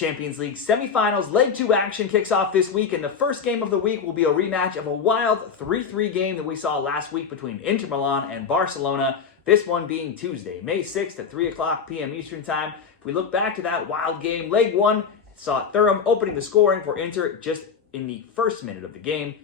Champions League Semifinals Leg 2 action kicks off this week, and the first game of the week will be a rematch of a wild 3-3 game that we saw last week between Inter Milan and Barcelona, this one being Tuesday, May 6th at 3 o'clock p.m. Eastern Time. If we look back to that wild game, Leg 1 saw Thuram opening the scoring for Inter just in the first minute of the game.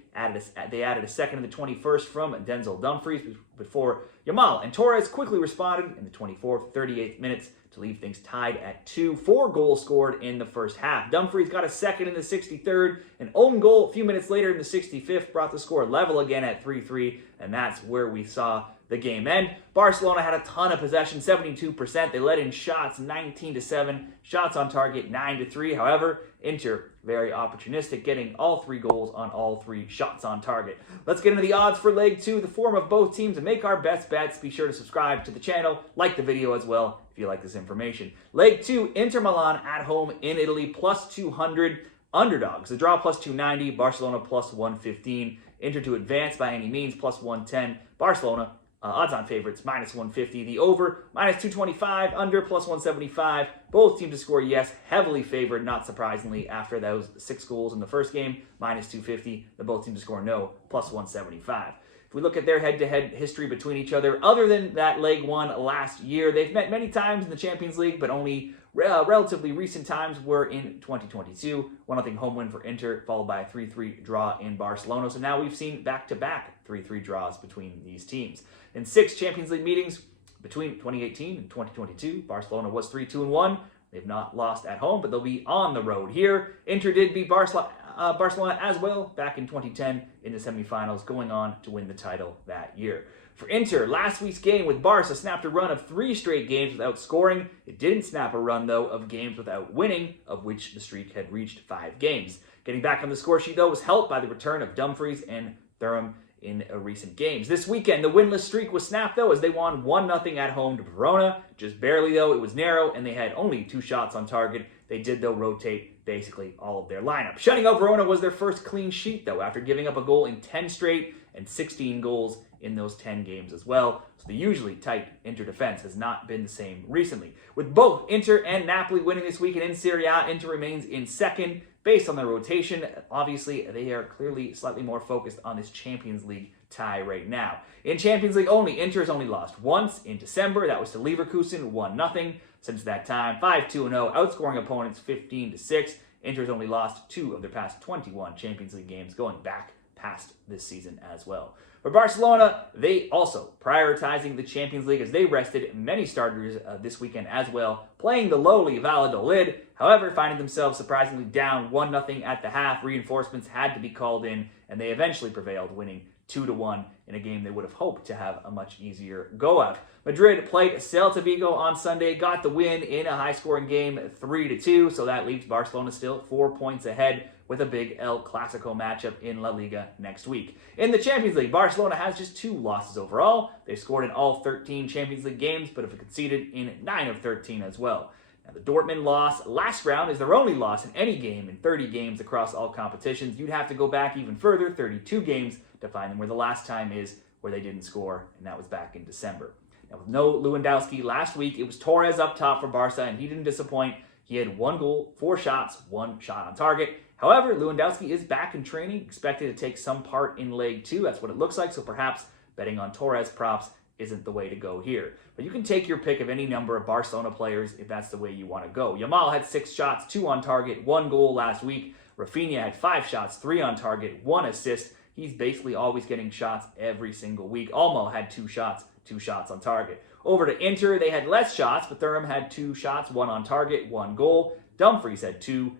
They added a second in the 21st from Denzel Dumfries before Yamal and Torres quickly responded in the 24th, 38th minutes to leave things tied at 2. 4 goals scored in the first half. Dumfries got a second in the 63rd. An own goal a few minutes later in the 65th brought the score level again at 3-3, and that's where we saw the game end. Barcelona had a ton of possession, 72%. They let in shots, 19-7. Shots on target, 9-3. However, Inter very opportunistic, getting all 3 goals on all 3 shots on target. Let's get into the odds for Leg 2, the form of both teams, and make our best bets. Be sure to subscribe to the channel, like the video as well if you like this information. Leg 2, Inter Milan at home in Italy, plus 200. Underdogs, the draw plus 290, Barcelona plus 115. Inter to advance by any means, plus 110. Barcelona, odds-on favorites, minus 150. The over, minus 225. Under, plus 175. Both teams to score, yes, heavily favored, not surprisingly, after those 6 goals in the first game, minus 250. The both teams to score, no, plus 175. If we look at their head-to-head history between each other, other than that Leg 1 last year, they've met many times in the Champions League, but only relatively recent times were in 2022. 1-0 home win for Inter, followed by a 3-3 draw in Barcelona. So now we've seen back-to-back 3-3 draws between these teams. In 6 Champions League meetings between 2018 and 2022, Barcelona was 3-2-1. They've not lost at home, but they'll be on the road here. Inter did beat Barcelona as well back in 2010 in the semifinals, going on to win the title that year. For Inter, last week's game with Barca snapped a run of 3 straight games without scoring. It didn't snap a run, though, of games without winning, of which the streak had reached 5 games. Getting back on the score sheet, though, was helped by the return of Dumfries and Thuram in recent games. This weekend, the winless streak was snapped, though, as they won 1-0 at home to Verona. Just barely, though. It was narrow, and they had only 2 shots on target. They did, though, rotate basically all of their lineup. Shutting out Verona was their first clean sheet, though, after giving up a goal in 10 straight and 16 goals in those 10 games as well. So the usually tight Inter defense has not been the same recently. With both Inter and Napoli winning this weekend in Serie A, Inter remains in second. Based on their rotation, obviously they are clearly slightly more focused on this Champions League tie right now. In Champions League only, Inter has only lost once in December. That was to Leverkusen, 1-0. Since that time, 5-2-0, outscoring opponents 15-6. Inter has only lost 2 of their past 21 Champions League games, going back past this season as well. For Barcelona, they also prioritizing the Champions League as they rested many starters this weekend as well, playing the lowly Valladolid. However, finding themselves surprisingly down 1-0 at the half. Reinforcements had to be called in, and they eventually prevailed, winning 2-1 in a game they would have hoped to have a much easier go at. Madrid played Celta Vigo on Sunday, got the win in a high-scoring game, 3-2, so that leaves Barcelona still 4 points ahead with a big El Clasico matchup in La Liga next week. In the Champions League, Barcelona has just 2 losses overall. They scored in all 13 Champions League games, but have conceded in 9 of 13 as well. Now, the Dortmund loss last round is their only loss in any game in 30 games across all competitions. You'd have to go back even further, 32 games, to find them where the last time is where they didn't score, and that was back in December. Now, with no Lewandowski last week, it was Torres up top for Barca, and he didn't disappoint. He had 1 goal, 4 shots, 1 shot on target. However, Lewandowski is back in training, expected to take some part in Leg 2. That's what it looks like, so perhaps betting on Torres props isn't the way to go here. But you can take your pick of any number of Barcelona players if that's the way you want to go. Yamal had 6 shots, 2 on target, 1 goal last week. Rafinha had 5 shots, 3 on target, 1 assist. He's basically always getting shots every single week. Olmo had 2 shots, 2 shots on target. Over to Inter, they had less shots, but Thuram had 2 shots, 1 on target, 1 goal. Dumfries had 2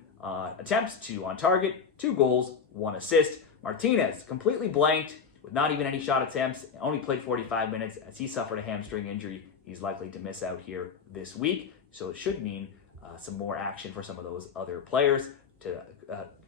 attempts, 2 on target, 2 goals, 1 assist. Martinez completely blanked with not even any shot attempts, only played 45 minutes as he suffered a hamstring injury. He's likely to miss out here this week, so it should mean some more action for some of those other players, to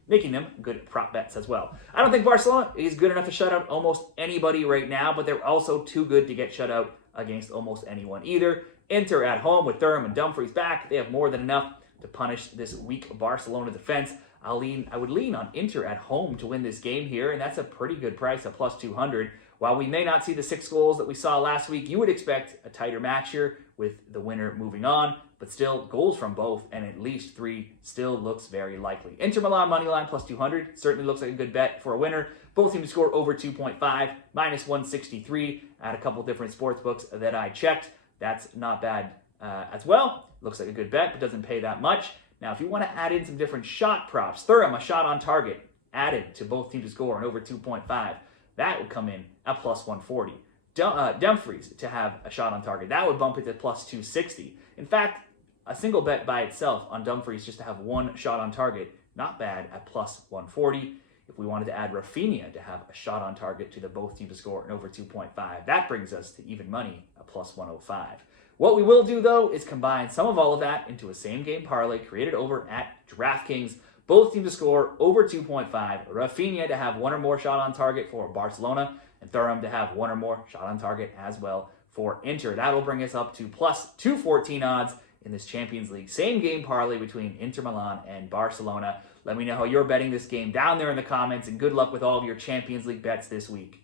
making them good prop bets as well. I don't think Barcelona is good enough to shut out almost anybody right now, but they're also too good to get shut out against almost anyone either. Inter at home with Thuram and Dumfries back, they have more than enough to punish this weak Barcelona defense. I would lean on Inter at home to win this game here, and that's a pretty good price at plus 200. While we may not see the 6 goals that we saw last week, you would expect a tighter match here with the winner moving on. but still goals from both and at least 3 still looks very likely. Inter Milan moneyline plus 200 certainly looks like a good bet for a winner. Both teams to score over 2.5, minus 163 at a couple different sports books that I checked. That's not bad as well. Looks like a good bet, but doesn't pay that much. Now, if you want to add in some different shot props, Thuram, a shot on target, added to both teams to score and over 2.5, that would come in at plus 140. Dumfries to have a shot on target, that would bump it to plus 260. In fact, a single bet by itself on Dumfries just to have one shot on target, not bad at plus 140. If we wanted to add Rafinha to have a shot on target to the both teams to score and over 2.5, that brings us to even money at plus 105. What we will do, though, is combine some of all of that into a same-game parlay created over at DraftKings. Both teams to score over 2.5, Rafinha to have one or more shot on target for Barcelona, and Thuram to have one or more shot on target as well for Inter. That will bring us up to plus 214 odds in this Champions League same-game parlay between Inter Milan and Barcelona. Let me know how you're betting this game down there in the comments, and good luck with all of your Champions League bets this week.